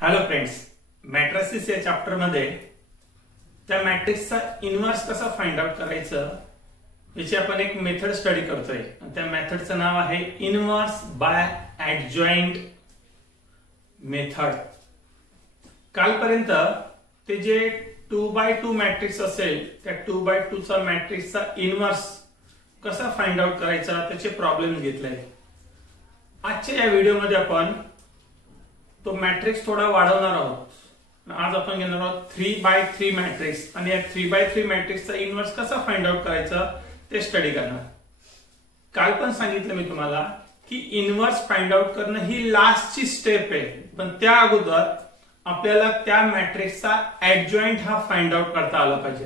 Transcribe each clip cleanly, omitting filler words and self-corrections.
Hello friends, matrices या chapter मध्ये त्या मॅट्रिक्सचा इन्व्हर्स कसा फाइंड आउट करायचं याची आपण एक मेथड स्टडी करतोय. त्या मेथडचं नाव आहे इन्व्हर्स बाय ऍडजॉइंट मेथड. कालपर्यंत ते जे 2x2 मॅट्रिक्स असेल त्या 2x2 चा मॅट्रिक्सचा इन्व्हर्स कसा फाइंड आउट करायचा त्याचे प्रॉब्लेम घेतले. आजच्या या व्हिडिओमध्ये आपण तो मॅट्रिक्स थोडा वाढवणार आहोत. आज आपण घेणार आहोत 3x3 मॅट्रिक्स आणि या 3x3 मॅट्रिक्सचा इन्व्हर्स कसा फाइंड आउट करायचा ते स्टडी करणार. काल पण सांगितलं मी तुम्हाला की इन्व्हर्स फाइंड आउट करणं ही लास्टची स्टेप आहे, पण त्या अगोदर आपल्याला त्या मॅट्रिक्सचा ऍडजॉइंट हा फाइंड आउट करता आला पाहिजे.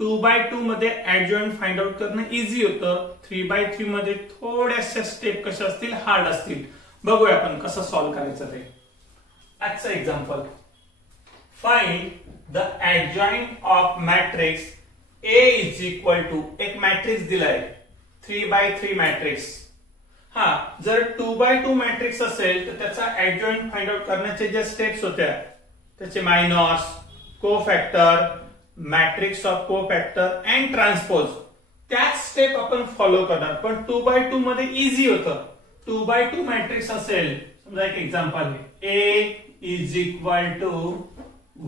2x2 मध्ये ऍडजॉइंट फाइंड आउट करणं इझी होतं. 3x3 मध्ये थोड्याशा स्टेप कशा असतील, हार्ड असतील. बघूया आपण कसं सॉल्व्ह करायचं ते. आजचं example, find the adjoint of matrix A is equal to, एक मॅट्रिक्स दिलाय 3x3 मॅट्रिक्स. जर 2x2 मॅट्रिक्स असेल तर त्याचा ऍडजॉइंट फाइंड आउट करण्याचे ज्या स्टेप्स होत्या त्याचे मायनॉर्स, कोफॅक्टर, मॅट्रिक्स ऑफ कोफॅक्टर अँड ट्रान्सपोज, त्याच स्टेप आपण फॉलो करणार. पण 2x2 मध्ये इझी होतं. 2x2 मॅट्रिक्स असेल, समजा एक एक्झाम्पल आहे, A इज इक्वल टू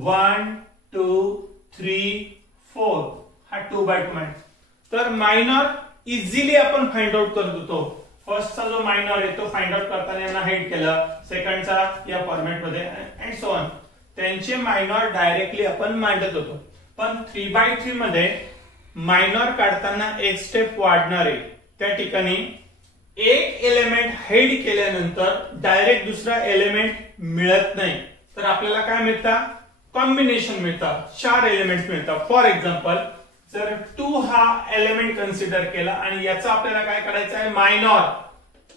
1 2 3 4, हा 2x2 मॅट्रिक्स. तर मायनॉर इझिली आपण फाइंड आउट करत होतो. फर्स्टचा जो मायनॉर आहे तो फाइंड आउट करताना यांना हाईड केलं, सेकंडचा या फॉर्मॅट मध्ये अँड सो ऑन. त्यांचे मायनॉर डायरेक्टली आपण मांडत होतो. पण 3x3 मध्ये मायनॉर काढताना एक स्टेप वाढणार आहे. त्या ठिकाणी एक एलिमेंट हाईड केल्यानंतर डायरेक्ट दुसरा एलिमेंट मिळत नाही, तर आपल्याला काय मिळतं, कॉम्बिनेशन मिळतं, 4 एलिमेंट्स मिळतात. फॉर एक्झाम्पल, जर 2 हा एलिमेंट कन्सिडर केला आणि याचा आपल्याला काय काढायचा आहे, मायनॉर,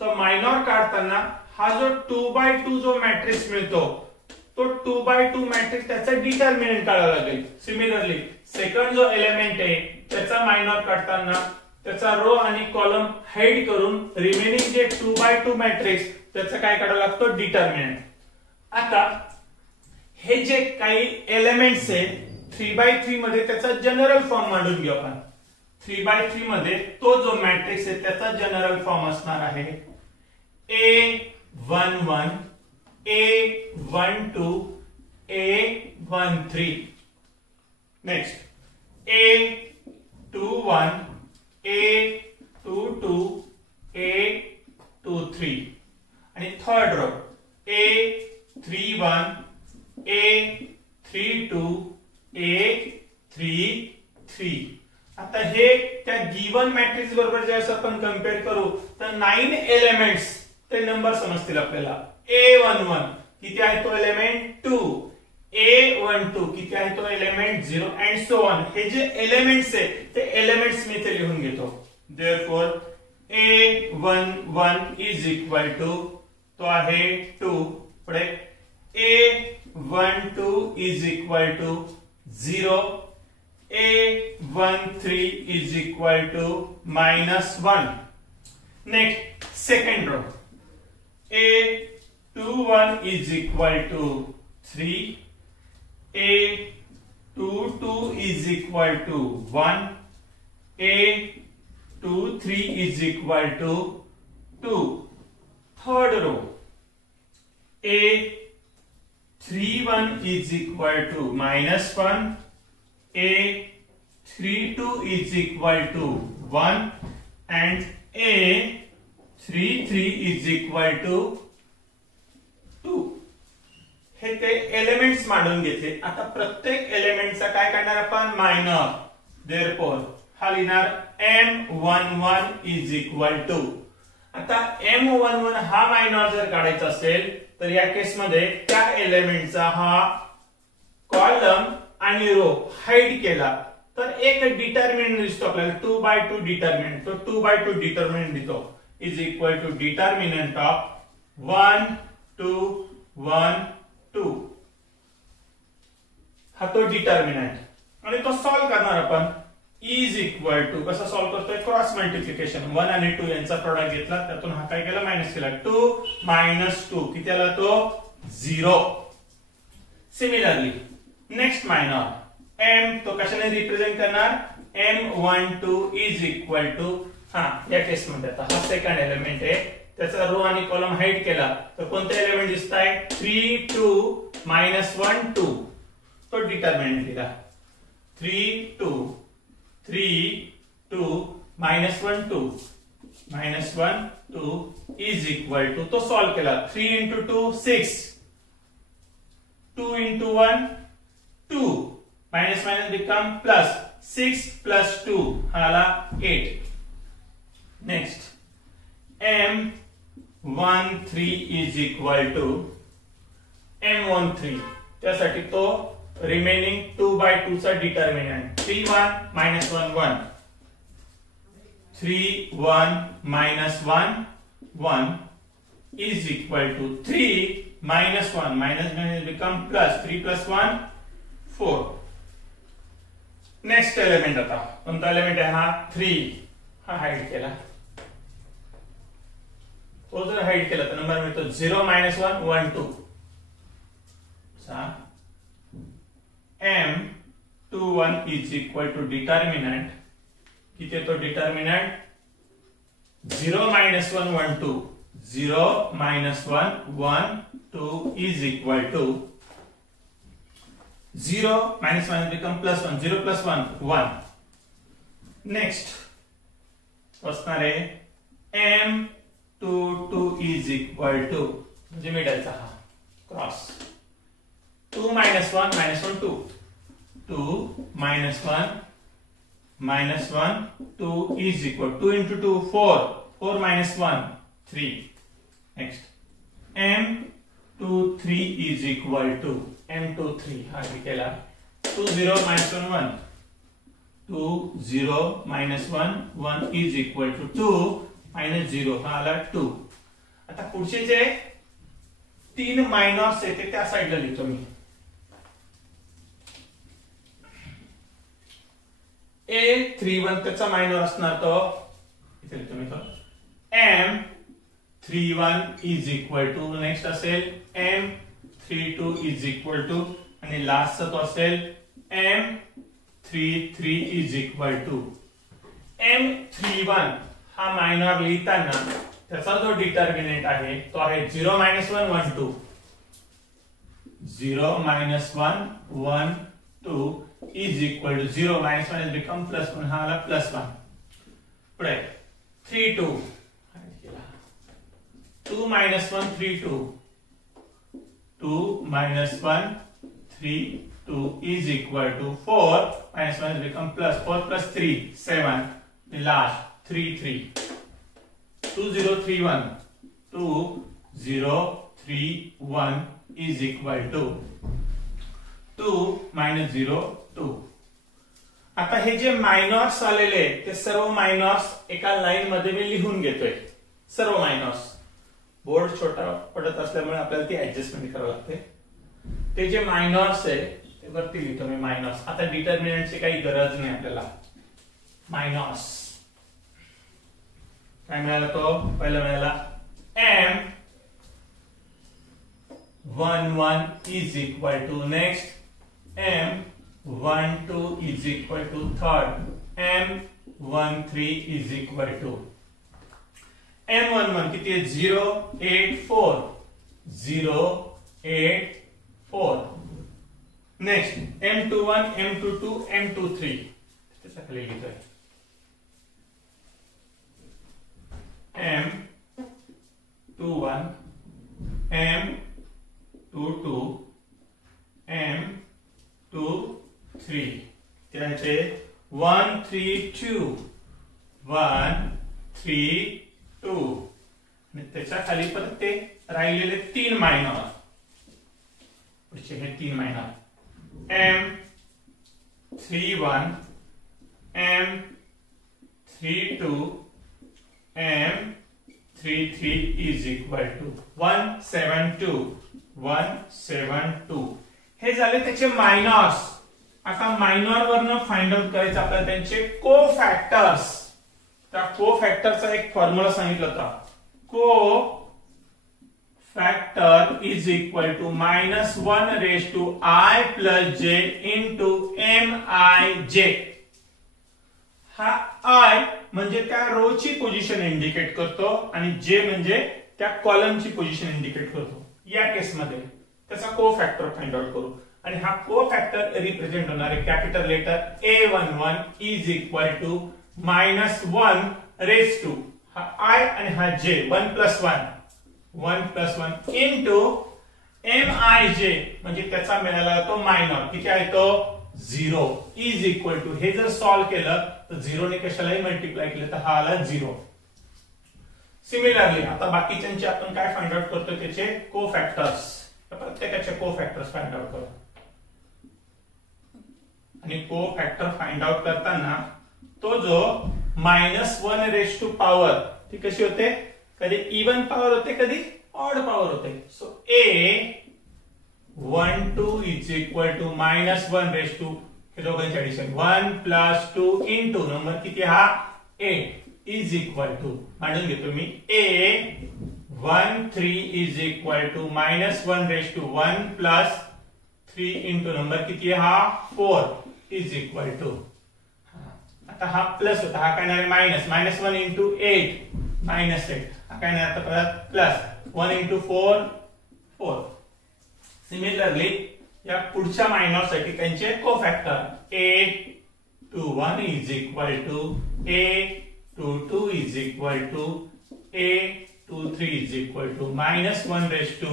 तर मायनॉर काढताना हा जो 2x2 जो मॅट्रिक्स मिळतो तो 2x2 मॅट्रिक्स त्याचा डिटर्मिनंट काढावा लागेल. सिमिलरली सेकंड जो एलिमेंट आहे त्याचा मायनॉर काढताना त्याचा रो आणि कॉलम हाईड करून रिमेनिंग जे 2x2 मॅट्रिक्स त्याचा काय काढावा लागतो, डिटर्मिनंट. आता हे जे काही एलिमेंट्स आहे 3x3 मध्ये त्याचा जनरल फॉर्म मांडून घेऊ आपण. 3x3 मध्ये तो जो मॅट्रिक्स आहे त्याचा जनरल फॉर्म असणार आहे A11 A12 A13. Next A21 A22 A23 आणि third row A31 A32 A33. आता हे त्या गिवन मॅट्रिक्स बरोबर ज्यावेळेस आपण कम्पेअर करू तर 9 एलिमेंट्स ते नंबर समजतील आपल्याला. A11 किती आहे तो एलिमेंट 2, A12 किती आहे तो एलिमेंट 0 अँड सो ऑन. हे जे एलिमेंट्स आहे ते एलिमेंट्स मी इथे लिहून घेतो. Therefore A11 is equal to, तो आहे 2, पुढे A12 is equal to 0, A13 is equal to -1. Next second row A21 is equal to 3, A22 is equal to 1, A23 is equal to 2. Third row, A31 is equal to -1, A32 is equal to 1 and A33 is equal to 2. हे ते elements मांडून घेतले. आता प्रत्येक एलिमेंटचा काय करणार आपण, minor. Therefore हा लिहिणार M11 इज इक्वल टू. आता M11 हा मायनॉर जर काढायचा असेल तर या केसमध्ये त्या एलिमेंटचा हा कॉलम आणि रो हाईड केला तर एक डिटर्मिनंट दिसतो आपल्याला, 2x2 डिटर्मिनंट. तो 2x2 डिटर्मिनंट देतो is equal to determinant of 1 2 1 2. हा तो डिटर्मिनंट आणि तो सॉल्व्ह करणार आपण. इज इक्वल टू कसं सॉल्व्ह करतोय, क्रॉस मल्टिप्लिकेशन. 1 आणि 2 यांचा प्रोडक्ट घेतला, त्यातून हा काय केला, मायनस केला. 2 - 2 किती आला तो 0. सिमिलरली नेक्स्ट मायनॉर एम तो कशाने रिप्रेझेंट करणार, M12 इज इक्वल टू, या केस मध्ये आता हा सेकंड एलिमेंट आहे, त्याचा रो आणि कॉलम हाईड केला तर कोणते एलिमेंट दिसत आहे, 3 2 -1 2, तो डिटर्मिनंट लिहा 3 2 -1 2 -1 2 इज इक्वल टू, तो सॉल्व केला 3 into 2 6, 2 into 1 2, minus become plus, 6 plus 2 हाला 8. Next M13 is equal to M13, त्यासाठी तो रिमेनिंग 2/2 चा determinant 3 1 -1 1, 3 1 -1 1 is equal to 3 -1 become plus, 3 plus 1 4. Next element आता कोणता एलिमेंट आहे, हा 3, हा हाईड केला, तो जर हाईड केला तर नंबर मिळतो 0 -1 1 2. M21 is equal to determinant, किती आहे तो determinant, 0 -1 1 2, 0 -1 1 2 is equal to 0 -1 become +1, 0 plus 1 1. Next असणार आहे M22 is equal to, म्हणजे मिडलचा हा cross 2 -1 -1 2, 2 -1 -1 2 is equal 2 into 2 4, 4 -1 3. Next M23 is equal to M23 हा केला 2 0 -1 1, 2 0 -1 1 is equal to 2 -0 हा आला 2. आता पुढचे जे 3 मायनॉर्स आहेत त्या साइडला लिहितो मी. A31 त्याचा मायनॉर असणार तो इथे लिहितो मी तो M31 is equal to, next असेल M32 is equal to, आणि लास्टचा तो असेल M33 is equal to. M31 हा मायनॉर लिहिताना त्याचा जो डिटर्मिनंट आहे तो आहे 0 -1 1 2, 0 -1 1 2 is equal to 0 -1 become +1 हा आला +1. पुढे 3 2 2 -1 3 2, 2 -1 3 2 is equal to 4 -1 become +4 plus 3 7, the last 3 3, 2 0 3 1, 2 0 3 1 is equal to 2 -0 2. आता हे जे मायनॉर्स आलेले ते सर्व मायनॉर्स एका लाईन मध्ये मी लिहून घेतोय, सर्व मायनॉर्स. बोर्ड छोटा पडत असल्यामुळे आपल्याला ती ऍडजस्टमेंट करावी लागते. ते जे मायनॉर्स आहे ते वरती लिहितो मी मायनॉर्स. आता डिटर्मिनंटची काही गरज नाही आपल्याला. मायनॉर्स काय मिळाला, तो पहिला मिळाला M11 is equal to, next M12 is equal to, third M13 is equal to, M11 किती आहे 0 8 4, 0 8 4. नेक्स्ट M21 M22 M23 त्याचा खाली लिहितोय M21 M22 M23 त्याचे 1 3 2 1 3 2, आणि त्याच्या खाली परत ते राहिलेले 3 मायनॉर. पुढचे हे 3 minor M31 M32 M33 is equal to 172 172. हे झाले त्याचे मायनॉर्स. आता मायनॉर वरनं फाइंड आउट करायचं आपल्याला त्यांचे कोफॅक्टर्स. त्या कोफॅक्टरचा एक फॉर्म्युला सांगितला होता, को factor is equal to minus 1 raised to I plus j into mij. हा I म्हणजे त्या रो ची पोझिशन इंडिकेट करतो आणि j म्हणजे त्या कॉलमची पोझिशन इंडिकेट करतो. या केस मध्ये त्याचा कोफॅक्टर फाइंड आउट करू आणि हा कोफॅक्टर रिप्रेझेंट होणार आहे capital letter A11 is equal to minus 1 raise to हा I आणि हा j 1 plus 1 into mij म्हणजे त्याचा मिळाला तो मायनर किती आहे तो 0 इज इक्वल टू हे जर सॉल्व केलं तर 0 ने कशालाही मल्टिप्लाय केलं तर हा आला 0. सिमिलरली आता बाकीच्यांचे आपण काय फाइंड आउट करतो त्याचे कोफॅक्टर्स प्रत्येकाचे कोफॅक्टर्स फाइंड आउट करू आणि कोफॅक्टर फाइंड आउट करताना तो जो -1 रेज टू पॉवर ती कशी होते कधी इवन पॉवर होते कधी ऑड पॉवर होते. So A12 is equal to -1 raised to हे दोघांचे ऍडिशन 1 plus 2 into नंबर किती हा 8 is equal to मांडून घेतो मी A13 is equal to -1 raised to 1 plus 3 into number किती हा 4 is equal to आता हा प्लस होता हा काय नाही मायनस -1 into 8 -8 हा काय नाही आता परत प्लस 1 into 4 4. सिमिलरली या पुढच्या मायनर साठी त्यांचे कोफॅक्टर A21 is equal to A22 is equal to A23 is equal to -1 raised to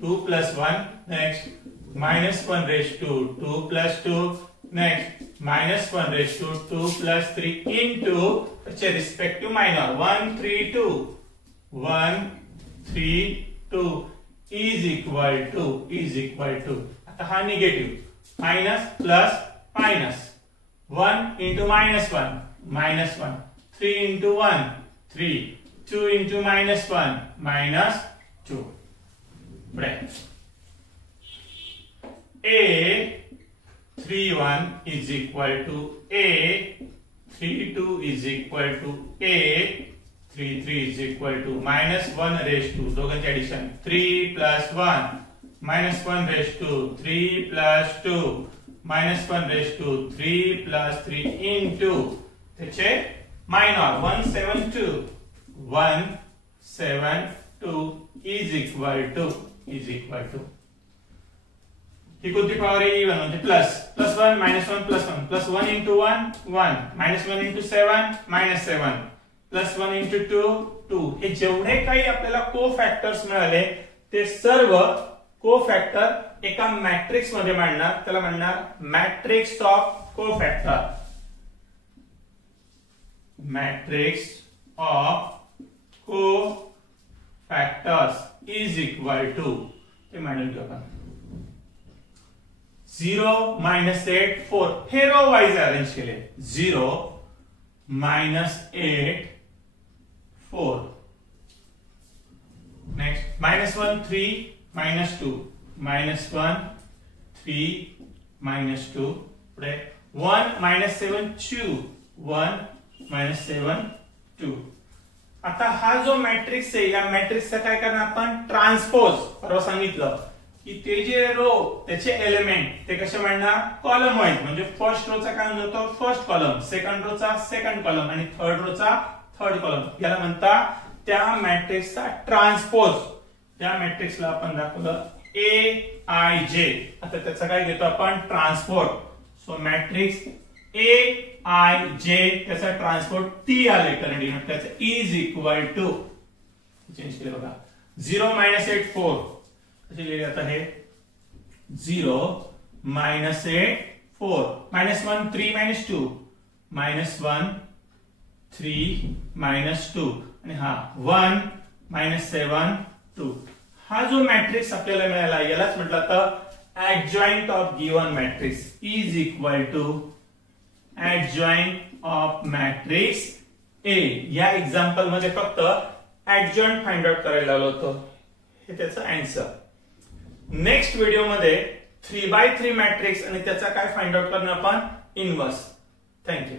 2 plus 1 next -1 raised to 2 plus 2 next -1 raised to 2 plus 3 into its respective minor 1 3 2 is equal to आता हा negative minus plus minus 1 into -1 3 into 1 3 2 into -1 -2 पुढे A31 is equal to A32 is equal to A33 is equal to -1 raised to दोघांचे addition 3 plus 1 -1 raised to 3 plus 2 -1 raised to 3 plus 3 into त्याचे minor 172 is equal to ही कोणती power आहे even म्हणजे plus +1 -1 +1 +1 into 1 1 -1 into 7 -7 +1 into 2 2 हे जेवढे काही आपल्याला कोफॅक्टर्स मिळाले ते सर्व कोफॅक्टर एका मॅट्रिक्स मध्ये मांडणार त्याला म्हणणार matrix of cofactor. Matrix of cofactors is equal to ते मांडून घेऊ आपण 0 -8 4 हे रो वाइज अरेंज केले 0 -8 4 नेक्स्ट -1 3 -2 -1 3 -2 पुढे 1 -7 2 1 -7 2. आता हा जो मॅट्रिक्स आहे या मॅट्रिक्सचा काय करणार आपण ट्रान्सपोज परवा सांगितलं की ते जे रो त्याचे एलिमेंट ते कसे म्हणणार कॉलम वाईज म्हणजे फर्स्ट रोचा काय म्हणतो first column second Rochak second column आणि थर्ड रोचा थर्ड कॉलम याला म्हणतात त्या मॅट्रिक्सचा ट्रान्सपोज. त्या मॅट्रिक्सला आपण दाखवलं Aij आता त्याचा काय घेतो आपण ट्रान्सपोर्ट. सो मॅट्रिक्स Aij त्याचा ट्रान्सपोर्ट T आले करंट युनिट त्याचा इज इक्वल टू चेंज केले बघा 0 -8 4 कसे लिहिले आता हे 0 -8 4 -1 3 -2 -1 3 -2 आणि हा 1 -7 2. हा जो मॅट्रिक्स आपल्याला मिळाला यालाच म्हटलं तर adjoint of given matrix is equal to adjoint of matrix A. या एक्झाम्पल मध्ये फक्त ऍडजॉइंट फाइंड आउट करायला लावलं होतं हे त्याचं आन्सर. नेक्स्ट व्हिडिओ मध्ये 3x3 मॅट्रिक्स आणि त्याचा काय फाइंड आउट करणार आपण इनवर्स. थँक्यू.